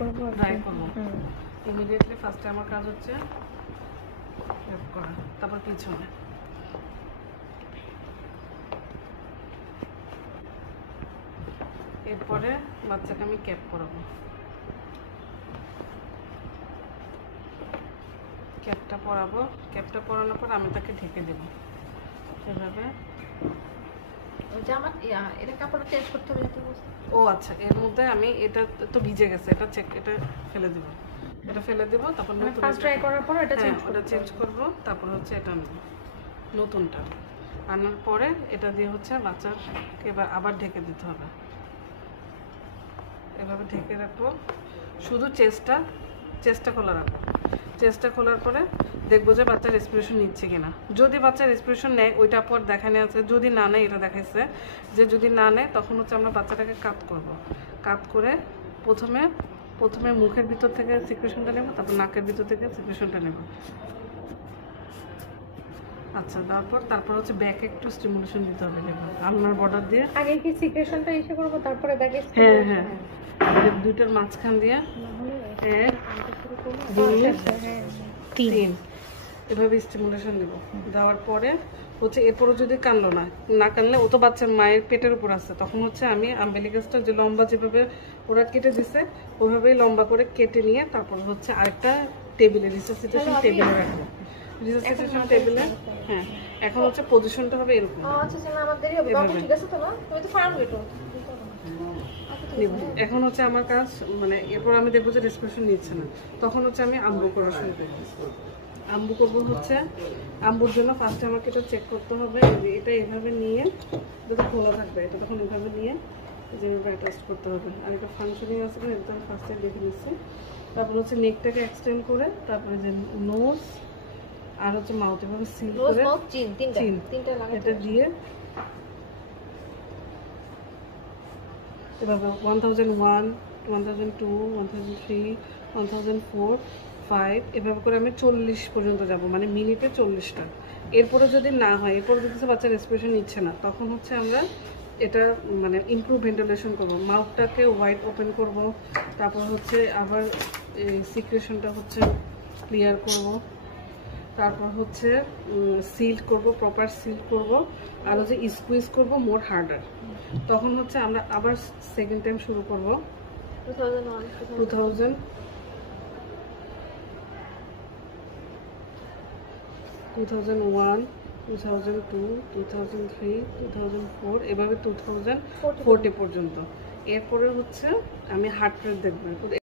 করব ইমিডিয়েটলি ফার্স্টে আমার কাজ হচ্ছে ক্যাপ করা, তারপর পিছনে। এরপরে বাচ্চাকে আমি ক্যাপ করাবো। ক্যাপটা পরাবো, ক্যাপটা পরানোর পর আমি তাকে ঢেকে দেবো এভাবে। এটা কাপড়টা চেঞ্জ করতে হবে যাতে। ও আচ্ছা, এর মধ্যে আমি এটা তো ভিজে গেছে, এটা ফেলে দেব, এটা ফেলে দেবো। তারপর ফার্স্ট ড্রাই করার পর এটা চেঞ্জ করবো। তারপর হচ্ছে এটা নেব, নতুনটা আনার পরে এটা দিয়ে হচ্ছে বাচ্চাকে আবার ঢেকে দিতে হবে। এভাবে ঢেকে রাখবো, শুধু চেস্টটা খোলা রাখবো। চেস্টটা খোলার পরে দেখবো যে বাচ্চা রেসপিরেশন নিচ্ছে কিনা। যদি বাচ্চা রেসপিরেশন নেয় ওইটা পর দেখানো আছে, যদি না নেয় এটা দেখাইছে যে যদি না নেয় তখন হচ্ছে আমরা বাচ্চাটাকে কাট করব। কাট করে প্রথমে মুখের ভিতর থেকে সিক্রেশনটা নেব, তারপর নাকের ভিতর থেকে সিক্রেশনটা নেব। আচ্ছা, তারপর হচ্ছে ব্যাকে একটু স্টিমুলেশন দিতে হবে। আলনার বর্ডার দিয়ে আগে কি সিক্রেশনটা এসে করব, তারপরে ব্যাকে। হ্যাঁ, দুইটার মাঝখান দিয়ে 1 2 3 এভাবে স্টিমুলেশন দেবো। দেওয়ার পরে হচ্ছে এরপরও যদি না কানলে, ও তো বাচ্চার মায়ের পেটের উপর আছে, তখন হচ্ছে আমি আম্বেলিকাসটা যে লম্বা যেভাবে ওরা কেটে দিছে ওইভাবেই লম্বা করে কেটে নিয়ে তারপর হচ্ছে আরেকটা টেবিলে রিসাসিটেশন টেবিলে রাখবো। রিসাসিটেশন টেবিলে হ্যাঁ, এখন হচ্ছে পজিশনটা হবে এরকম। এখন হচ্ছে আমার কাজ মানে এরপর আমি দেখবো যে রেসপিরেশন নিচ্ছে না, তখন হচ্ছে আমি আম্বু করা শুরু করবো। আম্বু করবো হচ্ছে আম্বুর জন্য ফার্স্টে আমাকে এটা চেক করতে হবে। এটা এভাবে নিয়ে যদি খোলা থাকবে এটা তখন এভাবে নিয়ে যেভাবে অ্যাটাচ করতে হবে। আর এটা ফাংশনিং আছে না, এটা আমি ফার্স্টে দেখে নিচ্ছি। তারপর হচ্ছে নেকটাকে এক্সটেন্ড করে তারপরে যে নোজ আর হচ্ছে মাউথ এভাবে সিল করে এটা দিয়ে এভাবে 1001 1002 1003 1004 5 এভাবে করে আমি 40 পর্যন্ত যাব, মানে মিনিটে 40টা। এরপরে যদি না হয়, এরপরে যদি বাচ্চা রেসপিরেশন নিচ্ছে না, তখন হচ্ছে আমরা এটা মানে ইমপ্রুভ ভেন্টিলেশন করবো। মাউথটাকে ওয়াইড ওপেন করব, তারপর হচ্ছে আবার সিক্রেশনটা হচ্ছে ক্লিয়ার করব, তারপর হচ্ছে সিল করব, প্রপার সিল করব, আর হচ্ছে স্কুইজ করব মোর হার্ডার। তখন হচ্ছে আমরা আবার সেকেন্ড টাইম শুরু করব 2001 2002 2003 2004 এভাবে 2040 পর্যন্ত। এরপরে হচ্ছে আমি হার্ট রেট দেখবো।